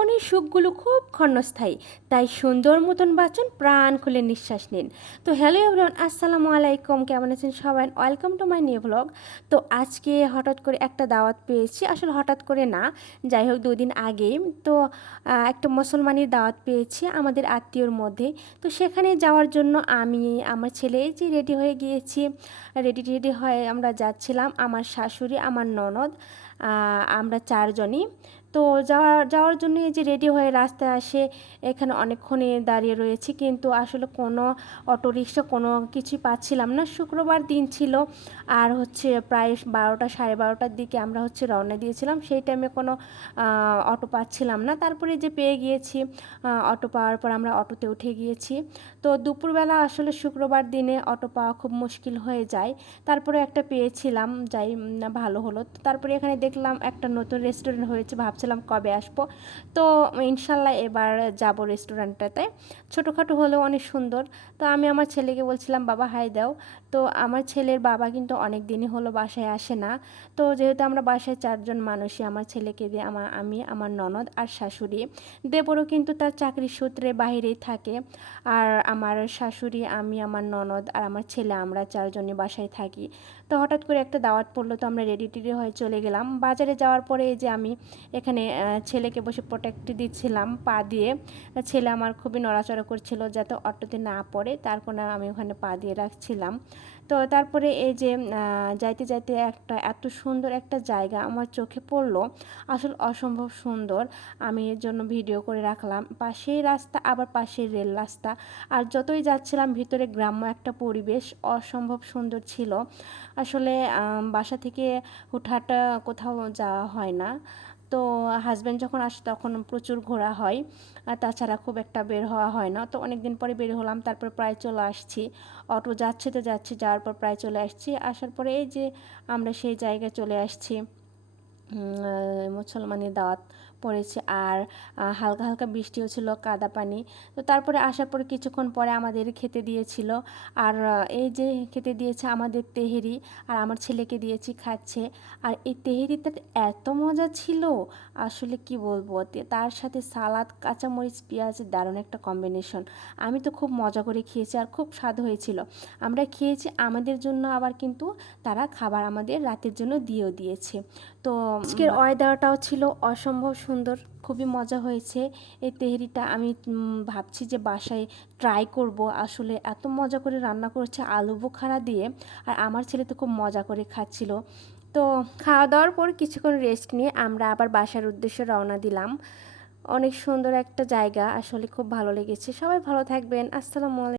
জীবনের সুখগুলো খুব ক্ষণস্থায়ী, তাই সুন্দর মতন বাঁচুন, প্রাণ খুলে নিঃশ্বাস নিন। তো হ্যালো এভরিওয়ান, আসসালামু আলাইকুম, কেমন আছেন সবাই? Welcome to my new blog. তো আজকে হঠাৎ করে একটা দাওয়াত পেয়েছি, আসলে হঠাৎ করে না, যাই হোক 2 দিন আগেই। তো একটা মুসলমানের দাওয়াত পেয়েছি আমাদের আত্মীয়র মধ্যে। তো সেখানে যাওয়ার জন্য আমি আমার ছেলে যে রেডি হয়ে গিয়েছি, রেডি হয়ে আমরা যাচ্ছিলাম, আমার শাশুড়ি, আমার ননদ, আমরা চারজনই। তো যাওয়ার জন্য এই যে রেডি হয়ে রাস্তায় আসে, এখানে অনেকক্ষণে দাঁড়িয়ে রয়েছি, কিন্তু আসলে কোনো অটোরিকশা কোনো কিছুই পাচ্ছিলাম না। শুক্রবার দিন ছিল, আর হচ্ছে প্রায় 12টা 12:30টার দিকে আমরা হচ্ছে রওনা দিয়েছিলাম। সেই টাইমে কোনো অটো পাচ্ছিলাম না, তারপরে যে পেয়ে গিয়েছি। অটো পাওয়ার পর আমরা অটোতে উঠে গিয়েছি। তো দুপুরবেলা আসলে শুক্রবার দিনে অটো পাওয়া খুব মুশকিল হয়ে যায়, তারপরে একটা পেয়েছিলাম, যাই ভালো হলো। তো তারপরে এখানে দেখলাম একটা নতুন রেস্টুরেন্ট হয়েছে, ভাবছিলাম কবে আসবো। তো ইনশাল্লাহ এবার যাব রেস্টুরেন্টটাতে। ছোটোখাটো হলেও অনেক সুন্দর। তো আমি আমার ছেলেকে বলছিলাম, বাবা হাই দাও। তো আমার ছেলের বাবা কিন্তু অনেক দিনই হলো বাসায় আসে না। তো যেহেতু আমরা বাসায় 4জন মানুষই, আমার ছেলেকে দিয়ে আমি, আমার ননদ আর শাশুড়ি। দেবরও কিন্তু তার চাকরির সূত্রে বাইরেই থাকে। আর আমার শাশুড়ি, আমি, আমার ননদ আর আমার ছেলে, আমরা 4জনই বাসায় থাকি। তো হঠাৎ করে একটা দাওয়াত পড়লো, তো আমরা রেডি টেডি হয়ে চলে গেলাম। বাজারে যাওয়ার পরে এই যে আমি এখানে ছেলেকে বসে প্রোটেক্ট দিচ্ছিলাম পা দিয়ে। ছেলে আমার খুবই নড়াচড়া করছিল যাতে অটোতে না পড়ে, তার কোনো আমি ওখানে পা দিয়ে রাখছিলাম। তো তারপরে এই যে যাইতে যাইতে একটা এত সুন্দর একটা জায়গা আমার চোখে পড়লো, আসলে অসম্ভব সুন্দর। আমি এর জন্য ভিডিও করে রাখলাম। পাশেই রাস্তা, আবার পাশেই রেল রাস্তা, আর যতই যাচ্ছিলাম ভিতরে গ্রাম্য একটা পরিবেশ, অসম্ভব সুন্দর ছিল। আসলে বাসা থেকে হুটহাট কোথাও যাওয়া হয় না। তো হাজব্যান্ড যখন আসে তখন প্রচুর ঘোরা হয়, আর তাছাড়া খুব একটা বের হওয়া হয় না। তো অনেক দিন পরে বের হলাম, তারপর প্রায় চলে আসছি। অটো যাচ্ছে তো যাচ্ছি, যাওয়ার পর প্রায় চলে আসছি। আসার পরে এই যে আমরা সেই জায়গায় চলে আসছি। মুসলমানের দাওয়াত পড়েছে, আর হালকা হালকা বৃষ্টিও ছিল, কাদা পানি। তো তারপরে আসার পরে কিছুক্ষণ পরে আমাদের খেতে দিয়েছিল। আর এই যে খেতে দিয়েছে আমাদের তেহেরি, আর আমার ছেলেকে দিয়েছি, খাচ্ছে। আর এই তেহেরিটা এত মজা ছিল, আসলে কি বলবো। তার সাথে সালাদ, কাঁচামরিচ, পেঁয়াজ, দারুণ একটা কম্বিনেশন। আমি তো খুব মজা করে খেয়েছি, আর খুব স্বাদ হয়েছিল। আমরা খেয়েছি আমাদের জন্য, আবার কিন্তু তারা খাবার আমাদের রাতের জন্য দিয়েও দিয়েছে। তো আজকের ওয়েদারটাও ছিল অসম্ভব সুন্দর, খুবই মজা হয়েছে। এই তেহেরিটা আমি ভাবছি যে বাসায় ট্রাই করব। আসলে এত মজা করে রান্না করেছে আলু বোখারা দিয়ে, আর আমার ছেলে তো খুব মজা করে খাচ্ছিল। তো খাওয়া দাওয়ার পর কিছুক্ষণ রেস্ট নিয়ে আমরা আবার বাসার উদ্দেশ্যে রওনা দিলাম। অনেক সুন্দর একটা জায়গা, আসলে খুব ভালো লেগেছে। সবাই ভালো থাকবেন, আসসালামু আলাইকুম।